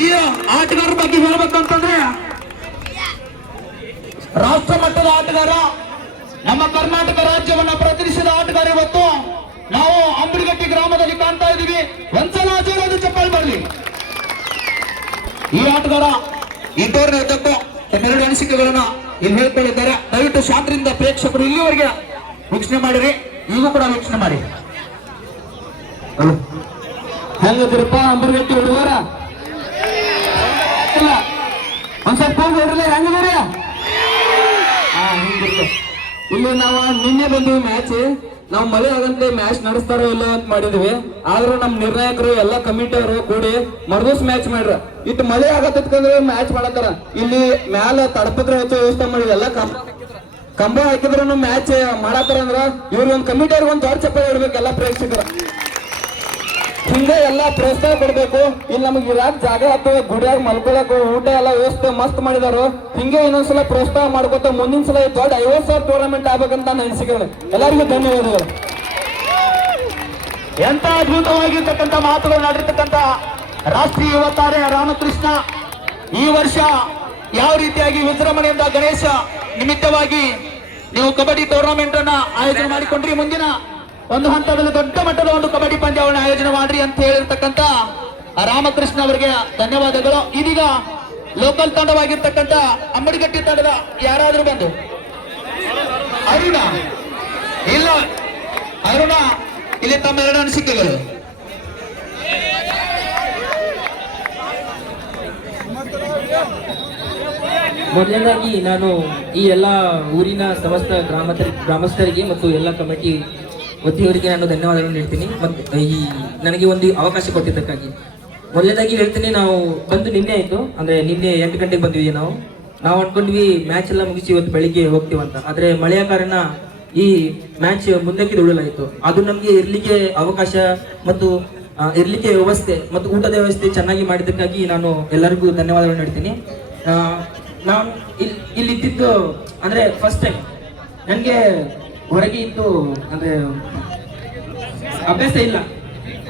ಈ ಆಟಗಾರರ ಬಗ್ಗೆ ಹೇಳ್ಬೇಕಂತಂದ್ರೆ ರಾಷ್ಟ್ರ ಮಟ್ಟದ ಆಟಗಾರ, ನಮ್ಮ ಕರ್ನಾಟಕ ರಾಜ್ಯವನ್ನ ಪ್ರತಿನಿಧಿಸಿದ ಆಟಗಾರ. ಇವತ್ತು ನಾವು ಅಂಬಡಿಗಟ್ಟಿ ಗ್ರಾಮದಲ್ಲಿ ಕಾಣ್ತಾ ಇದೀವಿ. ಒಂದ್ಸಲ ಜೋರಾದ ಚಪ್ಪಾಳೆ ಬರಲಿ. ಈ ಆಟಗಾರ ಈ ಟೂರ್ನಿ ಉದ್ದಕ್ಕೂ ತಮ್ಮೆರಡು ಅನಿಸಿಕೆಗಳನ್ನ ಇಲ್ಲಿ ಹೇಳ್ಕೊಂಡಿದ್ದಾರೆ. ದಯವಿಟ್ಟು ಶಾಂತಿಯಿಂದ ಪ್ರೇಕ್ಷಕರು ಇಲ್ಲಿವರೆಗೆ ವೀಕ್ಷಣೆ ಮಾಡಿರಿ, ಈಗೂ ಕೂಡ ವೀಕ್ಷಣೆ ಮಾಡಿ. ಹೆಂಗದ್ರಪ್ಪ ಅಂಬರ್ಗಟ್ಟಿ ಹುಡುಗರ? ಒಂದ್ ಸ್ವಲ್ಪ ಹೋಗ್ರಿ, ಹೆಂಗದ್ರಿ? ಇಲ್ಲಿ ನಾವು ನಿನ್ನೆ ಬಂದಿವಿ ಮ್ಯಾಚ್. ನಾವು ಮಳೆ ಆಗಂತೆ ಮ್ಯಾಚ್ ನಡೆಸ್ತಾರೋ ಇಲ್ಲ ಅಂತ ಮಾಡಿದ್ವಿ. ಆದ್ರೂ ನಮ್ ನಿರ್ಣಾಯಕರು ಎಲ್ಲಾ ಕಮಿಟಿ ಅವರು ಕೂಡಿ ಮರ್ದೂಸ್ ಮ್ಯಾಚ್ ಮಾಡ್ರ. ಇಟ್ಟು ಮಳೆ ಆಗತ್ತಂದ್ರೆ ಮ್ಯಾಚ್ ಮಾಡತ್ತಾರ. ಇಲ್ಲಿ ಮ್ಯಾಲ ತಡಪತ್ರ ಹಚ್ಚೋ ವ್ಯವಸ್ಥೆ ಮಾಡಿ ಎಲ್ಲ ಕಂಬ ಹಾಕಿದ್ರು ಮ್ಯಾಚ್ ಮಾಡತ್ತಾರ ಅಂದ್ರ ಇವ್ರ ಒಂದ್ ಕಮಿಟಿ ಅವ್ರಿಗೆ ಒಂದ್ ದೊಡ್ಡ ಚಪ್ಪಾಳೆ ಇಡ್ಬೇಕು ಎಲ್ಲ ಪ್ರೇಕ್ಷಕರು. ಹಿಂಗೆ ಎಲ್ಲಾ ಪ್ರೋತ್ಸಾಹ ಕೊಡ್ಬೇಕು. ಇಲ್ಲಿ ನಮ್ಗೆ ಇರಾಕ್ ಜಾಗ ಅಥವಾ ಗುಡಿಯಾಗ ಮಲ್ಕೊಳಕ್ ಊಟ ಎಲ್ಲ ವ್ಯವಸ್ಥೆ ಮಸ್ತ್ ಮಾಡಿದಾರು. ಹಿಂಗೆ ಇನ್ನೊಂದ್ಸಲ ಪ್ರೋತ್ಸಾಹ ಮಾಡ್ಕೊತ ಮುಂದಿನ ಸಲ ದೊಡ್ಡ 50,000 ಟೂರ್ನಮೆಂಟ್ ಆಗ್ಬೇಕಂತ ನನ್ನ ಅನಿಸಿಕೆ. ಎಲ್ಲರಿಗೂ ಧನ್ಯವಾದಗಳು. ಎಂತ ಅದ್ಭುತವಾಗಿರ್ತಕ್ಕಂಥ ಮಾತುಗಳು ನಾಡಿರ್ತಕ್ಕಂಥ ರಾಷ್ಟ್ರೀಯ ಯುವ ತಾರೆ ರಾಮಕೃಷ್ಣ ಈ ವರ್ಷ ಯಾವ ರೀತಿಯಾಗಿ ವಿಜೃಂಭಣೆಯಿಂದ ಗಣೇಶ ನಿಮಿತ್ತವಾಗಿ ನೀವು ಕಬಡ್ಡಿ ಟೂರ್ನಮೆಂಟ್ ಅನ್ನ ಆಯೋಜನೆ ಮಾಡಿಕೊಂಡ್ರಿ. ಮುಂದಿನ ಒಂದು ಹಂತದಲ್ಲಿ ದೊಡ್ಡ ಮಟ್ಟದ ಒಂದು ಕಬಡ್ಡಿ ಪಂದ್ಯಾವಳಿ ಆಯೋಜನೆ ಮಾಡ್ರಿ ಅಂತ ಹೇಳಿರ್ತಕ್ಕಂಥ ರಾಮಕೃಷ್ಣ ಅವರಿಗೆ ಧನ್ಯವಾದಗಳು. ಇದೀಗ ಲೋಕಲ್ ತಂಡವಾಗಿರ್ತಕ್ಕಂಥ ಅಂಬಡಿಗಟ್ಟಿ ತಂಡದ ಯಾರಾದ್ರೂ ಬಂದು ಅರುಣ ಇಲ್ಲ ಅರುಣ ಇಲ್ಲಿ ತಮ್ಮ ಎರಡು ಅನಿಸಿಕೆಗಳು. ಮೊದಲನೇದಾಗಿ ನಾನು ಈ ಎಲ್ಲ ಊರಿನ ಸಮಸ್ತ ಗ್ರಾಮಸ್ಥರಿಗೆ ಮತ್ತು ಎಲ್ಲ ಕಮಿಟಿ ವತಿಯವರಿಗೆ ನಾನು ಧನ್ಯವಾದಗಳನ್ನು ಹೇಳ್ತೀನಿ. ಮತ್ತು ಈ ನನಗೆ ಒಂದು ಅವಕಾಶ ಕೊಟ್ಟಿದ್ದಕ್ಕಾಗಿ ಮೊದಲನೇದಾಗಿ ಹೇಳ್ತೀನಿ. ನಾವು ಬಂದು ನಿನ್ನೆ ಆಯಿತು, ಅಂದರೆ ನಿನ್ನೆ 8 ಗಂಟೆಗೆ ಬಂದ್ವಿ. ನಾವು ಅನ್ಕೊಂಡ್ವಿ ಮ್ಯಾಚ್ ಎಲ್ಲ ಮುಗಿಸಿ ಇವತ್ತು ಬೆಳಿಗ್ಗೆ ಹೋಗ್ತೀವಂತ. ಆದರೆ ಮಳೆಯ ಕಾರಣ ಈ ಮ್ಯಾಚ್ ಮುಂದಕ್ಕೆ ದೊಡಲಾಯಿತು. ಅದು ನಮಗೆ ಇರಲಿಕ್ಕೆ ಅವಕಾಶ ಮತ್ತು ಇರಲಿಕ್ಕೆ ವ್ಯವಸ್ಥೆ ಮತ್ತು ಊಟದ ವ್ಯವಸ್ಥೆ ಚೆನ್ನಾಗಿ ಮಾಡಿದ್ದಕ್ಕಾಗಿ ನಾನು ಎಲ್ಲರಿಗೂ ಧನ್ಯವಾದಗಳನ್ನು ಹೇಳ್ತೀನಿ. ನಾನು ಇಲ್ಲಿದ್ದು ಅಂದರೆ ಫಸ್ಟ್ ಟೈಮ್ ನನಗೆ ಹೊರಗೆ ಇದ್ದು ಅಂದರೆ ಅಭ್ಯಾಸ ಇಲ್ಲ.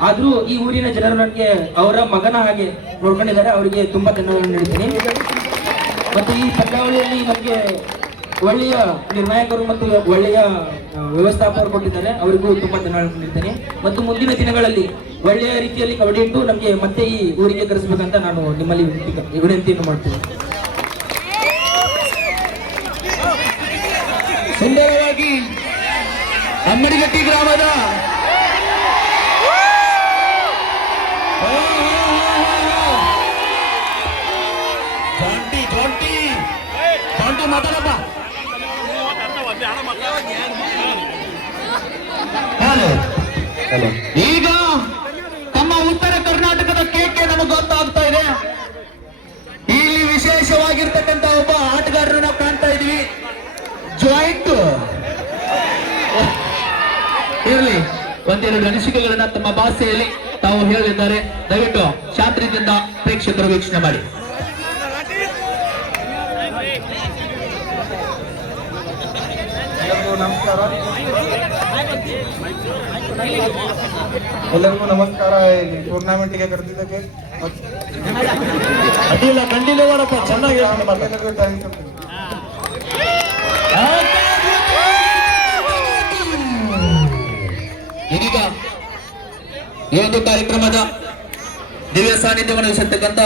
ಆದರೂ ಈ ಊರಿನ ಜನರು ನನಗೆ ಅವರ ಮಗನ ಹಾಗೆ ನೋಡ್ಕೊಂಡಿದ್ದಾರೆ. ಅವರಿಗೆ ತುಂಬ ಧನ್ಯವಾದಗಳನ್ನು ಹೇಳ್ತೀನಿ. ಮತ್ತು ಈ ಪಂದ್ಯಾವಳಿಯಲ್ಲಿ ನಮಗೆ ಒಳ್ಳೆಯ ನಿರ್ಣಾಯಕರು ಮತ್ತು ಒಳ್ಳೆಯ ವ್ಯವಸ್ಥಾಪಕರು ಕೊಟ್ಟಿದ್ದಾರೆ. ಅವರಿಗೂ ತುಂಬ ಧನ್ಯವಾದಗಳನ್ನು ಹೇಳ್ತೇನೆ. ಮತ್ತು ಮುಂದಿನ ದಿನಗಳಲ್ಲಿ ಒಳ್ಳೆಯ ರೀತಿಯಲ್ಲಿ ಕಬಡ್ಡಿ ಇಟ್ಟು ನಮಗೆ ಮತ್ತೆ ಈ ಊರಿಗೆ ಕರೆಸಬೇಕಂತ ನಾನು ನಿಮ್ಮಲ್ಲಿ ವಿನಂತಿಯನ್ನು ಮಾಡ್ತೀನಿ. ಸುಂದರವಾಗಿ ಅಂಬಡಿಗಟ್ಟಿ ಗ್ರಾಮದ ಜಾಂಟಿ ಮಾತಾಡಪ್ಪ. ಈಗ ತಮ್ಮ ಉತ್ತರ ಕರ್ನಾಟಕದ ಕೇಕೆ ನಮಗೆ ಗೊತ್ತಾಗ್ತಾ ಇದೆ. ಇಲ್ಲಿ ವಿಶೇಷವಾಗಿರ್ತಕ್ಕಂಥ ಒಬ್ಬ ಆಟಗಾರರನ್ನ ಕಾಣ್ತಾ ಇದೀವಿ. ಜಾಯಿಂಟ್ ಇರಲಿ, ಒಂದೆರಡು ಅನಿಸಿಕೆಗಳನ್ನ ತಮ್ಮ ಭಾಷೆಯಲ್ಲಿ ತಾವು ಹೇಳಿದ್ದಾರೆ. ದಯವಿಟ್ಟು ಶಾಂತಿಯಿಂದ ಪ್ರೇಕ್ಷಕರು ವೀಕ್ಷಣೆ ಮಾಡಿ. ಎಲ್ಲರಿಗೂ ನಮಸ್ಕಾರ. ಟೂರ್ನಮೆಂಟ್ಗೆ ಕರೆದಿದ್ದಕ್ಕೆ ಅಡ್ಡಿಲ್ಲ, ಕಂಟಿನ್ಯೂ ಮಾಡಪ್ಪ, ಚೆನ್ನಾಗಿ ಇದೀಗ ಈ ಒಂದು ಕಾರ್ಯಕ್ರಮದ ದಿವ್ಯ ಸಾನ್ನಿಧ್ಯವನ್ನು ವಹಿಸಿರ್ತಕ್ಕಂಥ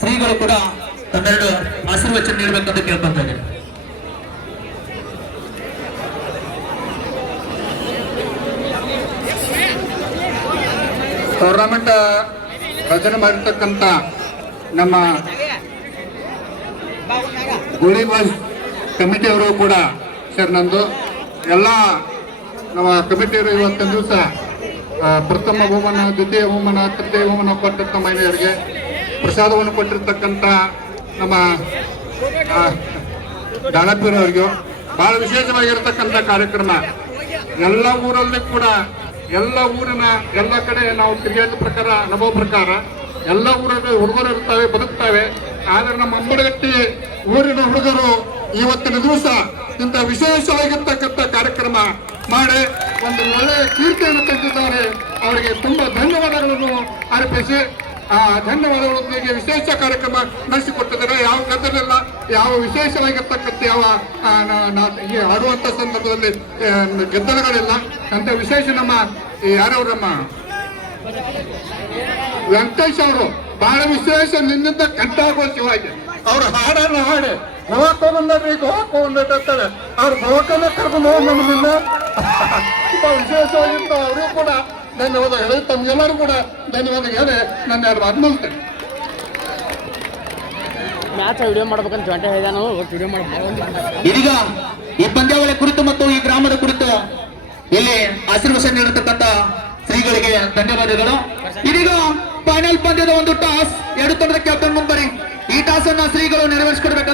ಶ್ರೀಗಳು ಕೂಡ ತಮ್ಮೆರಡು ಆಶೀರ್ವಚನ ನೀಡಬೇಕಂತ ಕೇಳ್ಕೊಂತ ಇದ್ದಾರೆ. ಟೂರ್ನಮೆಂಟ್ ರಚನೆ ಮಾಡಿರ್ತಕ್ಕಂಥ ನಮ್ಮ ಗೋಳಿ ಬಾಯ್ಸ್ ಕಮಿಟಿಯವರು ಕೂಡ ಸೇರಿನಂದು ಎಲ್ಲ ನಮ್ಮ ಕಮಿಟಿಯವರು ಇವತ್ತಿನ ದಿವಸ ಪ್ರಥಮ ಬಹುಮಾನ, ದ್ವಿತೀಯ ಬಹುಮಾನ, ತೃತೀಯ ಬಹುಮಾನ ಕೊಟ್ಟಿರ್ತ ಮಹಿಳೆಯರಿಗೆ ಪ್ರಸಾದವನ್ನು ಕೊಟ್ಟಿರ್ತಕ್ಕಂಥ ನಮ್ಮ ದಾಳಪೀರವರಿಗೂ ಬಹಳ ವಿಶೇಷವಾಗಿರ್ತಕ್ಕಂಥ ಕಾರ್ಯಕ್ರಮ. ಎಲ್ಲ ಊರಲ್ಲಿ ಕೂಡ ಎಲ್ಲ ಊರಿನ ಎಲ್ಲ ಕಡೆ ನಾವು ತಿರುಗಾಟ ಪ್ರಕಾರ ಅನುಭವ ಪ್ರಕಾರ ಎಲ್ಲ ಊರಲ್ಲಿ ಹುಡುಗರು ಇರ್ತವೆ, ಬದುಕ್ತವೆ. ಆದರೆ ನಮ್ಮ ಅಂಬಡಿಗಟ್ಟಿ ಊರಿನ ಹುಡುಗರು ಇವತ್ತಿನ ದಿವಸ ಇಂಥ ವಿಶೇಷವಾಗಿರ್ತಕ್ಕಂಥ ಕಾರ್ಯಕ್ರಮ ಮಾಡಿ ಒಂದು ಒಳ್ಳೆಯ ಕೀರ್ತಿಯನ್ನು ತೆಗೆದಿದ್ದಾರೆ. ಅವರಿಗೆ ತುಂಬ ಧನ್ಯವಾದಗಳನ್ನು ಅರ್ಪಿಸಿ ಧನ್ಯವಾದಗಳೊಂದಿಗೆ ವಿಶೇಷ ಕಾರ್ಯಕ್ರಮ ನಡೆಸಿಕೊಟ್ಟಿದ್ದಾರೆ. ಯಾವ ಗದ್ದಲೆಲ್ಲ ಯಾವ ವಿಶೇಷವಾಗಿರ್ತಕ್ಕಂಥ ಯಾವ ಈ ಆಡುವಂಥ ಸಂದರ್ಭದಲ್ಲಿ ಗದ್ದಲಗಳಿಲ್ಲ ಅಂತ ವಿಶೇಷ ನಮ್ಮ ಯಾರವ್ರು ನಮ್ಮ ವೆಂಕಟೇಶ್ ಅವರು ಬಹಳ ವಿಶೇಷ ನಿನ್ನಿಂದ ಕಂಠಾಘೋಷವಾಗಿ ಅವ್ರ ಹಾಡನ್ನು ಹಾಡಿ ಗೋವಾಕೋಬಂದ್ರಿ ಗೋವಾಕೋಬಂದಿರ್ತಾರೆ ಅವ್ರ ಗೋವಾಕನ್ನ ಕರ್ಕೊಂಡು ಹೋಗಿ ನಮ್ಮನ್ನ ತುಂಬಾ ವಿಶೇಷವಾಗಿತ್ತು. ಅವರು ಕೂಡ ಧನ್ಯವಾದ ಹೇಳಿ ತಮ್ಗೆಲ್ಲರೂ ಕೂಡ ಧನ್ಯವಾದ ಹೇಳಿ ನನ್ನ ಎರಡು ಮಾತು ಮುಗಿಸ್ತೇನೆ. ಮ್ಯಾಚ್ ವಿಡಿಯೋ ಮಾಡ್ಬೇಕಂತ ಜೊಂಟೆ ಹೇಳಿದ ನಾವು ವಿಡಿಯೋ ಮಾಡ್ಬೇಕು. ಇದೀಗ ಈ ಪಂದ್ಯಾವಳಿ ಕುರಿತು ಮತ್ತು ಈ ಗ್ರಾಮದ ಕುರಿತು ಇಲ್ಲಿ ಆಶೀರ್ವಚನ ನೀಡತಕ್ಕಂತ ಶ್ರೀಗಳಿಗೆ ಧನ್ಯವಾದಗಳು. ಇದೀಗ ಫೈನಲ್ ಪಂದ್ಯದ ಒಂದು ಟಾಸ್, ಎರಡು ತಂಡದ ಕ್ಯಾಪ್ಟನ್ ಮುಂಬರಿ ಈ ಟಾಸ್ ಅನ್ನ ಶ್ರೀಗಳು ನೆರವೇರಿಸಿಕೊಡ್ಬೇಕು.